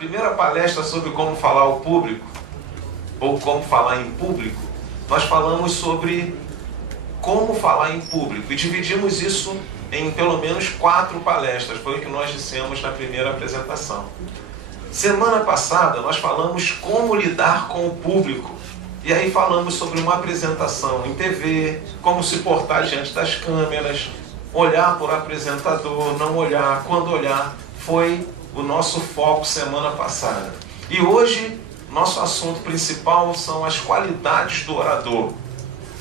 primeira palestra sobre como falar ao público, ou como falar em público, nós falamos sobre como falar em público e dividimos isso em pelo menos 4 palestras, foi o que nós dissemos na primeira apresentação. Semana passada nós falamos como lidar com o público, e aí falamos sobre uma apresentação em TV, como se portar diante das câmeras, olhar por apresentador, não olhar, quando olhar, foi o nosso foco semana passada. E hoje, nosso assunto principal são as qualidades do orador.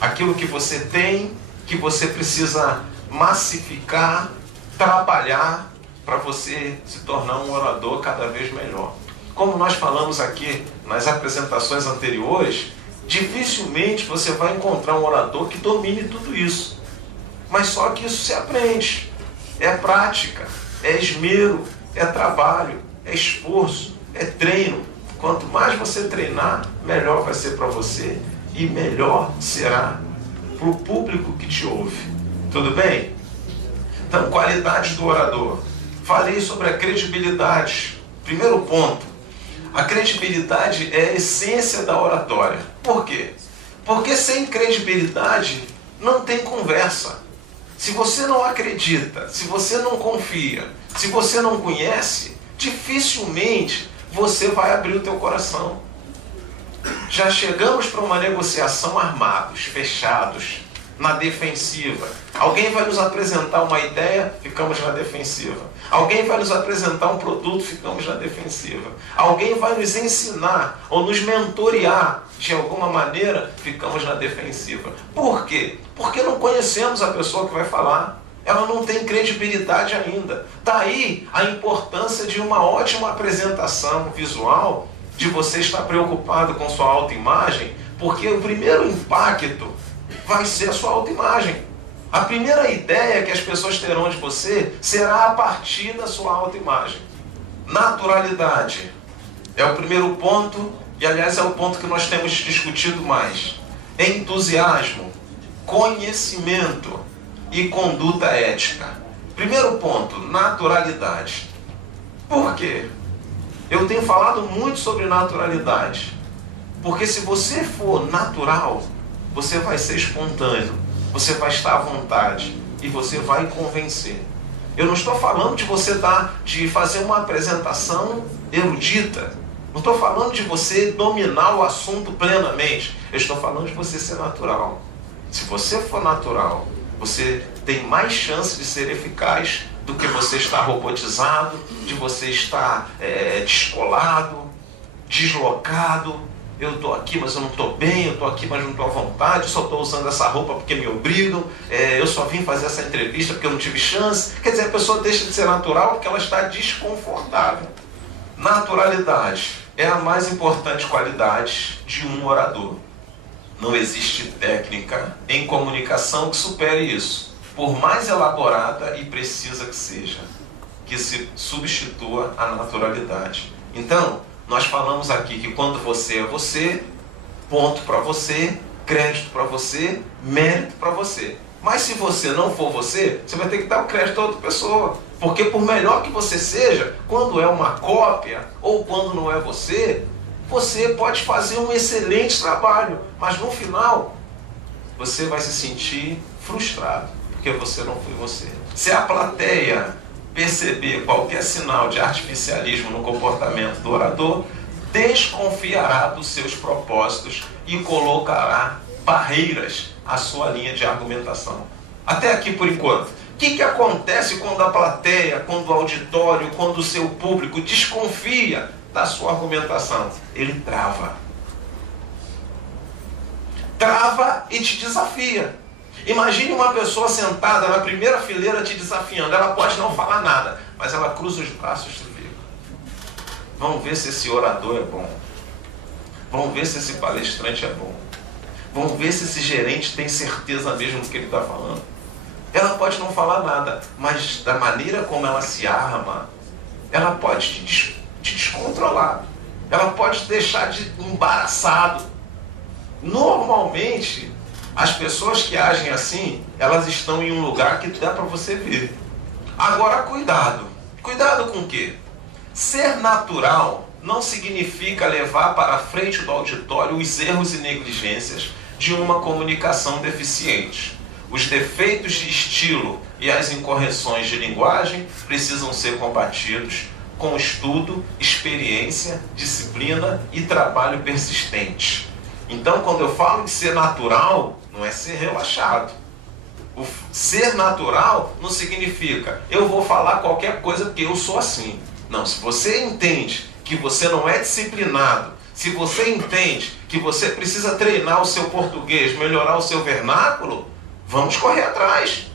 Aquilo que você tem, que você precisa massificar, trabalhar para você se tornar um orador cada vez melhor. Como nós falamos aqui nas apresentações anteriores, dificilmente você vai encontrar um orador que domine tudo isso. Mas só que isso se aprende. É prática, é esmero, é trabalho, é esforço, é treino. Quanto mais você treinar, melhor vai ser para você e melhor será para o público que te ouve. Tudo bem? Então, qualidades do orador. Falei sobre a credibilidade. Primeiro ponto. A credibilidade é a essência da oratória. Por quê? Porque sem credibilidade não tem conversa. Se você não acredita, se você não confia, se você não conhece, dificilmente você vai abrir o teu coração. Já chegamos para uma negociação armados, fechados, na defensiva. Alguém vai nos apresentar uma ideia, ficamos na defensiva. Alguém vai nos apresentar um produto, ficamos na defensiva. Alguém vai nos ensinar ou nos mentorear de alguma maneira, ficamos na defensiva. Por quê? Porque não conhecemos a pessoa que vai falar. Ela não tem credibilidade ainda. Daí a importância de uma ótima apresentação visual, de você estar preocupado com sua autoimagem, porque o primeiro impacto vai ser a sua autoimagem. A primeira ideia que as pessoas terão de você será a partir da sua autoimagem. Naturalidade é o primeiro ponto, e aliás é o ponto que nós temos discutido mais. Entusiasmo, conhecimento e conduta ética. Primeiro ponto, naturalidade. Por quê? Eu tenho falado muito sobre naturalidade. Porque se você for natural, você vai ser espontâneo, você vai estar à vontade e você vai convencer. Eu não estou falando de você de fazer uma apresentação erudita. Não estou falando de você dominar o assunto plenamente. Eu estou falando de você ser natural. Se você for natural, você tem mais chance de ser eficaz do que você estar robotizado, de você estar descolado, deslocado. Eu estou aqui, mas eu não estou bem, eu estou aqui, mas não estou à vontade, eu só estou usando essa roupa porque me obrigam, eu só vim fazer essa entrevista porque eu não tive chance. Quer dizer, a pessoa deixa de ser natural porque ela está desconfortável. Naturalidade é a mais importante qualidade de um orador. Não existe técnica em comunicação que supere isso, por mais elaborada e precisa que seja, que se substitua a naturalidade. Então, nós falamos aqui que quando você é você, ponto para você, crédito para você, mérito para você. Mas se você não for você, você vai ter que dar o crédito a outra pessoa. Porque por melhor que você seja, quando é uma cópia ou quando não é você, você pode fazer um excelente trabalho. Mas no final, você vai se sentir frustrado, porque você não foi você. Se a plateia perceber qualquer sinal de artificialismo no comportamento do orador, desconfiará dos seus propósitos e colocará barreiras à sua linha de argumentação. Até aqui por enquanto. O que acontece quando a plateia, quando o auditório, quando o seu público desconfia da sua argumentação? Ele trava. Trava e te desafia. Imagine uma pessoa sentada na primeira fileira te desafiando. Ela pode não falar nada, mas ela cruza os braços e fica. Vamos ver se esse orador é bom. Vamos ver se esse palestrante é bom. Vamos ver se esse gerente tem certeza mesmo do que ele está falando. Ela pode não falar nada, mas da maneira como ela se arma, ela pode te descontrolar. Ela pode te deixar embaraçado. Normalmente, as pessoas que agem assim, elas estão em um lugar que dá para você ver. Agora, cuidado. Cuidado com o quê? Ser natural não significa levar para a frente do auditório os erros e negligências de uma comunicação deficiente. Os defeitos de estilo e as incorreções de linguagem precisam ser combatidos com estudo, experiência, disciplina e trabalho persistente. Então, quando eu falo de ser natural, não é ser relaxado. O ser natural não significa eu vou falar qualquer coisa porque eu sou assim. Não, se você entende que você não é disciplinado, se você entende que você precisa treinar o seu português, melhorar o seu vernáculo, vamos correr atrás.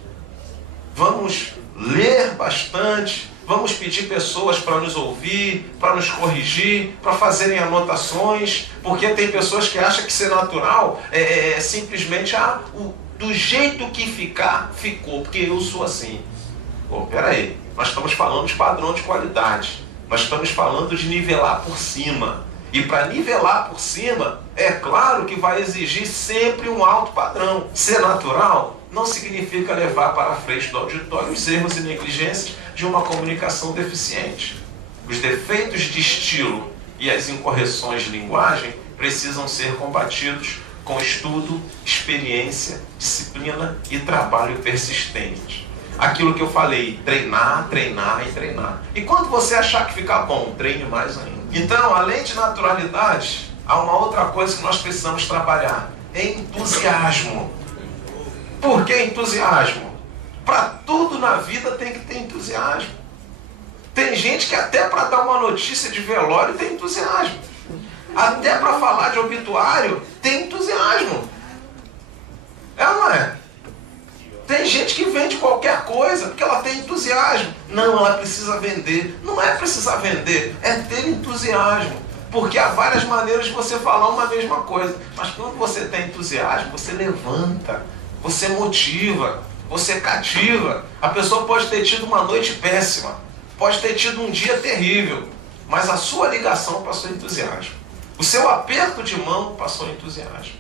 Vamos ler bastante, vamos pedir pessoas para nos ouvir, para nos corrigir, para fazerem anotações, porque tem pessoas que acham que ser natural é simplesmente do jeito que ficar, ficou, porque eu sou assim. Pô, peraí, nós estamos falando de padrão de qualidade, nós estamos falando de nivelar por cima. E para nivelar por cima, é claro que vai exigir sempre um alto padrão. Ser natural não significa levar para a frente do auditório os erros e negligências de uma comunicação deficiente. Os defeitos de estilo e as incorreções de linguagem precisam ser combatidos com estudo, experiência, disciplina e trabalho persistente. Aquilo que eu falei, treinar, treinar e treinar. E quando você achar que fica bom, treine mais ainda. Então, além de naturalidade, há uma outra coisa que nós precisamos trabalhar. É entusiasmo. Por que entusiasmo? Para tudo na vida tem que ter entusiasmo. Tem gente que até para dar uma notícia de velório tem entusiasmo. Até para falar de obituário tem entusiasmo. É ou não é? Tem gente que vende qualquer coisa porque ela tem entusiasmo. Não, ela precisa vender. Não é precisar vender, é ter entusiasmo. Porque há várias maneiras de você falar uma mesma coisa. Mas quando você tem entusiasmo, você levanta, você motiva, você cativa. A pessoa pode ter tido uma noite péssima, pode ter tido um dia terrível, mas a sua ligação passou entusiasmo. O seu aperto de mão passou entusiasmo.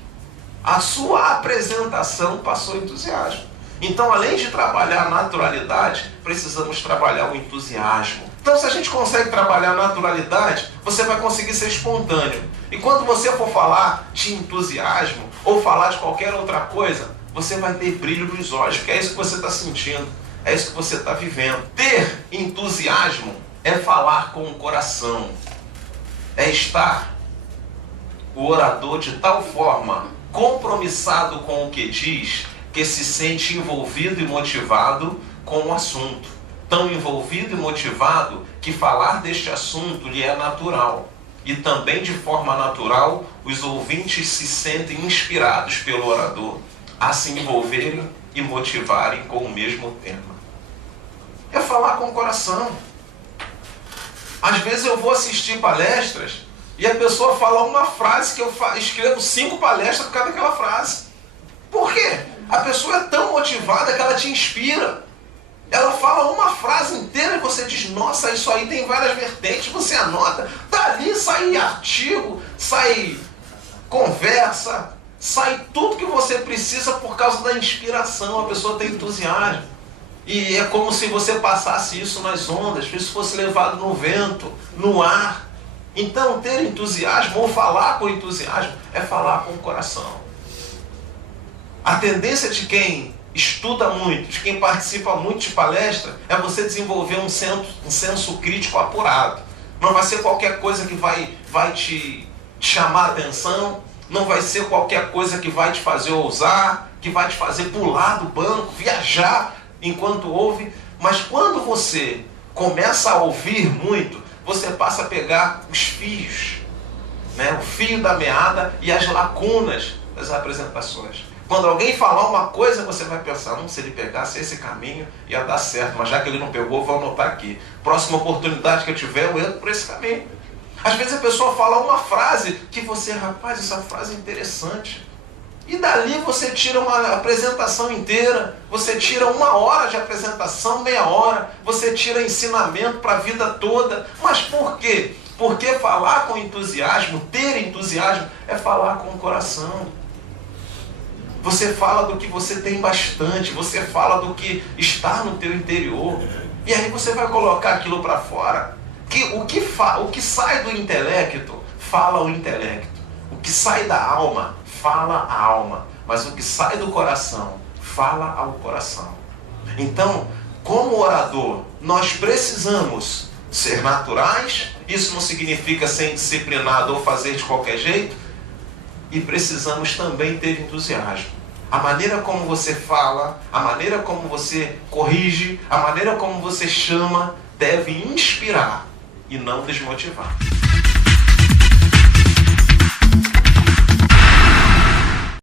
A sua apresentação passou entusiasmo. Então, além de trabalhar a naturalidade, precisamos trabalhar o entusiasmo. Então, se a gente consegue trabalhar a naturalidade, você vai conseguir ser espontâneo. E quando você for falar de entusiasmo, ou falar de qualquer outra coisa, você vai ter brilho nos olhos, porque é isso que você está sentindo, é isso que você está vivendo. Ter entusiasmo é falar com o coração, é estar o orador de tal forma compromissado com o que diz, que se sente envolvido e motivado com o assunto. Tão envolvido e motivado que falar deste assunto lhe é natural. E também de forma natural, os ouvintes se sentem inspirados pelo orador a se envolverem e motivarem com o mesmo tema. É falar com o coração. Às vezes eu vou assistir palestras e a pessoa fala uma frase que eu escrevo 5 palestras por causa daquela frase. Por quê? A pessoa é tão motivada que ela te inspira. Ela fala uma frase inteira e você diz, nossa, isso aí tem várias vertentes, você anota. Dali sai artigo, sai conversa, sai tudo que você precisa por causa da inspiração. A pessoa tem entusiasmo. E é como se você passasse isso nas ondas, se isso fosse levado no vento, no ar. Então, ter entusiasmo ou falar com entusiasmo é falar com o coração. A tendência de quem estuda muito, de quem participa muito de palestra, é você desenvolver um senso crítico apurado. Não vai ser qualquer coisa que vai te chamar a atenção, não vai ser qualquer coisa que vai te fazer ousar, que vai te fazer pular do banco, viajar enquanto ouve. Mas quando você começa a ouvir muito, você passa a pegar os fios, né? O fio da meada e as lacunas das apresentações. Quando alguém falar uma coisa, você vai pensar, se ele pegasse esse caminho, ia dar certo, mas já que ele não pegou, vou anotar aqui. Próxima oportunidade que eu tiver, eu entro por esse caminho. Às vezes a pessoa fala uma frase que você, rapaz, essa frase é interessante. E dali você tira uma apresentação inteira, você tira 1 hora de apresentação, meia hora, você tira ensinamento para a vida toda. Mas por quê? Porque falar com entusiasmo, ter entusiasmo, é falar com o coração. Você fala do que você tem bastante, você fala do que está no teu interior. E aí você vai colocar aquilo para fora. O que sai do intelecto, fala o intelecto. O que sai da alma, fala a alma. Mas o que sai do coração, fala ao coração. Então, como orador, nós precisamos ser naturais. Isso não significa ser indisciplinado ou fazer de qualquer jeito. E precisamos também ter entusiasmo. A maneira como você fala, a maneira como você corrige, a maneira como você chama, deve inspirar e não desmotivar.